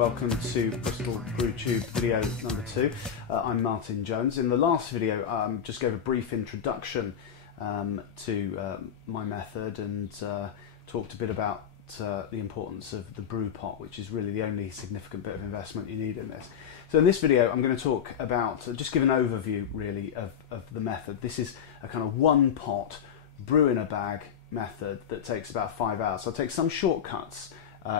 welcome to Bristol BrewTube video number 2. I'm Martin Jones. In the last video I just gave a brief introduction to my method and talked a bit about the importance of the brew pot, which is really the only significant bit of investment you need in this. So in this video I'm going to talk about, just give an overview really of the method. This is a kind of one pot brew in a bag method that takes about 5 hours. So I'll take some shortcuts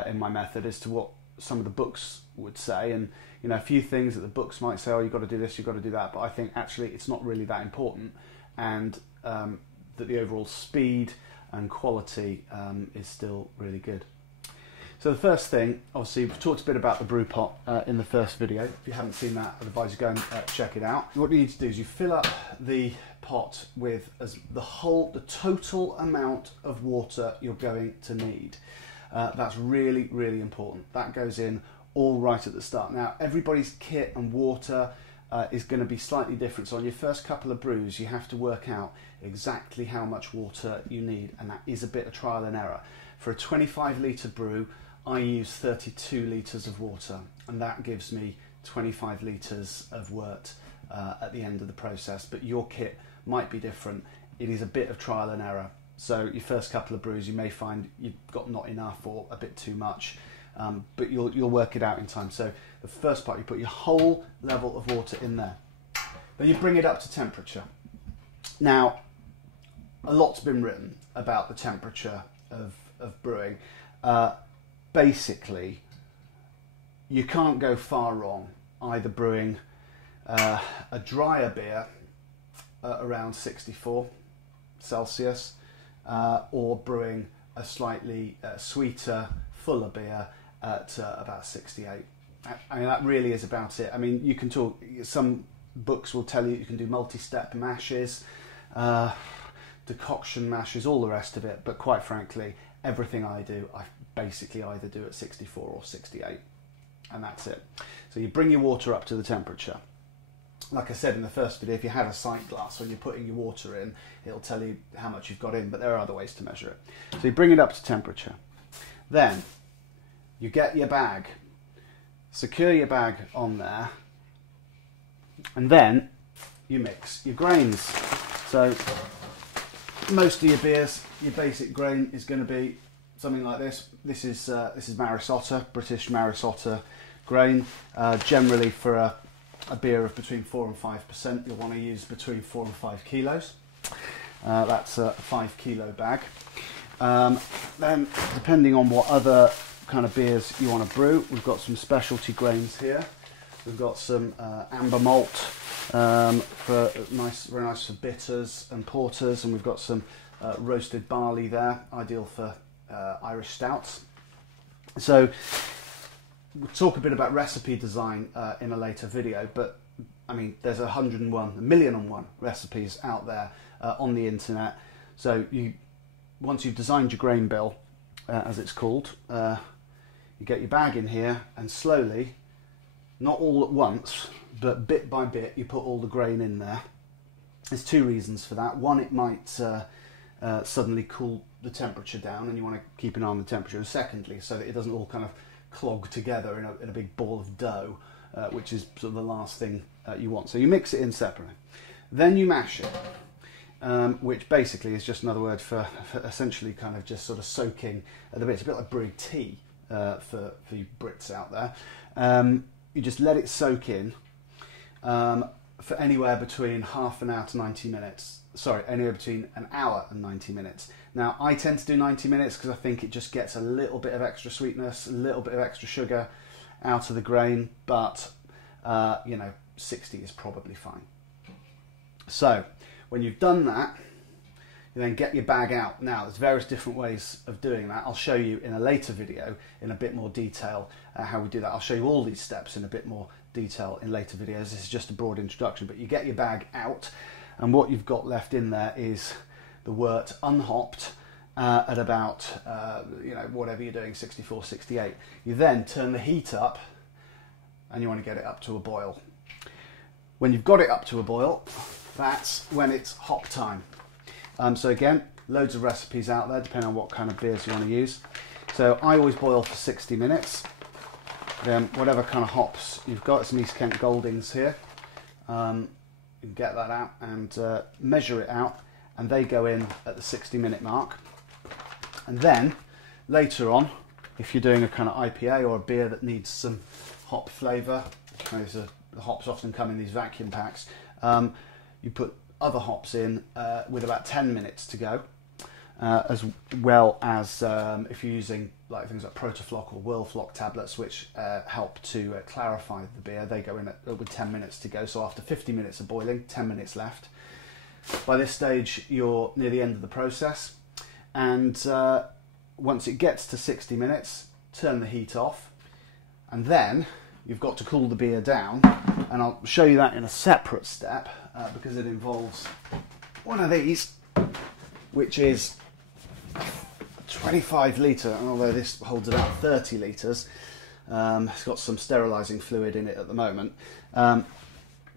in my method as to what some of the books would say, and a few things that the books might say, oh, you've got to do this, you've got to do that, but I think actually it's not really that important, and that the overall speed and quality is still really good. So the first thing, obviously we've talked a bit about the brew pot in the first video. If you haven't seen that, I'd advise you go and check it out. What you need to do is you fill up the pot with the total amount of water you're going to need. That's really, really important. That goes in all right at the start. Now, everybody's kit and water is going to be slightly different. So on your first couple of brews, you have to work out exactly how much water you need, and that is a bit of trial and error. For a 25 litre brew, I use 32 litres of water, and that gives me 25 litres of wort at the end of the process. But your kit might be different. It is a bit of trial and error. So your first couple of brews, you may find you've got not enough or a bit too much, but you'll work it out in time. So the first part, you put your whole level of water in there. Then you bring it up to temperature. Now, a lot's been written about the temperature of brewing. Basically, you can't go far wrong either brewing a drier beer around 64 Celsius, or brewing a slightly sweeter, fuller beer at about 68. I mean, that really is about it. I mean, you can talk, some books will tell you can do multi-step mashes, decoction mashes, all the rest of it, but quite frankly, everything I do, I basically either do at 64 or 68, and that's it. So you bring your water up to the temperature. Like I said in the first video, if you have a sight glass when you're putting your water in, it'll tell you how much you've got in, but there are other ways to measure it. So you bring it up to temperature. Then you get your bag, secure your bag on there, and then you mix your grains. So most of your beers, your basic grain is going to be something like this. This is Maris Otter, British Maris Otter grain. Generally for a beer of between 4 and 5%, you'll want to use between 4 and 5 kilos. That's a 5 kilo bag. Then, depending on what other kind of beers you want to brew, we've got some specialty grains here. We've got some amber malt, very nice for bitters and porters, and we've got some roasted barley there, ideal for Irish stouts. So we'll talk a bit about recipe design in a later video, but I mean, there's a million and one recipes out there on the internet. So once you've designed your grain bill, as it's called, you get your bag in here, and slowly, not all at once, but bit by bit, you put all the grain in there. There's two reasons for that. One, it might suddenly cool the temperature down, and you want to keep an eye on the temperature. And secondly, so that it doesn't all kind of clog together in a big ball of dough, which is sort of the last thing you want. So you mix it in separately. Then you mash it, which basically is just another word for essentially kind of just sort of soaking the bits. It's a bit like brewing tea for you Brits out there. You just let it soak in for anywhere between half an hour to 90 minutes. Sorry, anywhere between an hour and 90 minutes. Now, I tend to do 90 minutes because I think it just gets a little bit of extra sweetness, a little bit of extra sugar out of the grain, but 60 is probably fine. So, when you've done that, you then get your bag out. Now, there's various different ways of doing that. I'll show you in a later video in a bit more detail how we do that. I'll show you all these steps in a bit more detail in later videos. This is just a broad introduction, but you get your bag out, and what you've got left in there is the wort unhopped at about, whatever you're doing, 64, 68. You then turn the heat up, and you want to get it up to a boil. When you've got it up to a boil, that's when it's hop time. So again, loads of recipes out there, depending on what kind of beers you want to use. So I always boil for 60 minutes. then whatever kind of hops you've got, some East Kent Goldings here, you can get that out and measure it out, and they go in at the 60-minute mark. And then later on, if you're doing a kind of IPA or a beer that needs some hop flavour, the hops often come in these vacuum packs, you put other hops in with about 10 minutes to go, as well as if you're using like things like Protafloc or Whirlfloc tablets, which help to clarify the beer. They go in with 10 minutes to go. So after 50 minutes of boiling, 10 minutes left. By this stage, you're near the end of the process, and once it gets to 60 minutes, turn the heat off, and then you've got to cool the beer down, and I'll show you that in a separate step because it involves one of these, which is 25 litre, and although this holds about 30 litres, it's got some sterilising fluid in it at the moment,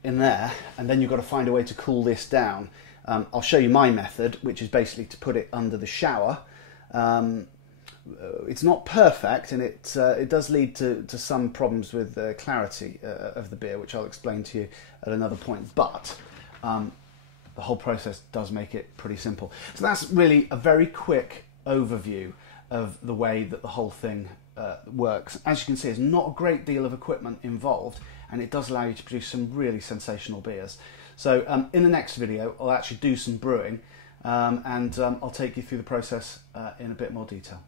in there, and then you've got to find a way to cool this down. I'll show you my method, which is basically to put it under the shower. It's not perfect, and it does lead to some problems with the clarity of the beer, which I'll explain to you at another point, but the whole process does make it pretty simple. So that's really a very quick overview of the way that the whole thing works. As you can see, there's not a great deal of equipment involved, and it does allow you to produce some really sensational beers. So in the next video, I'll actually do some brewing, and I'll take you through the process in a bit more detail.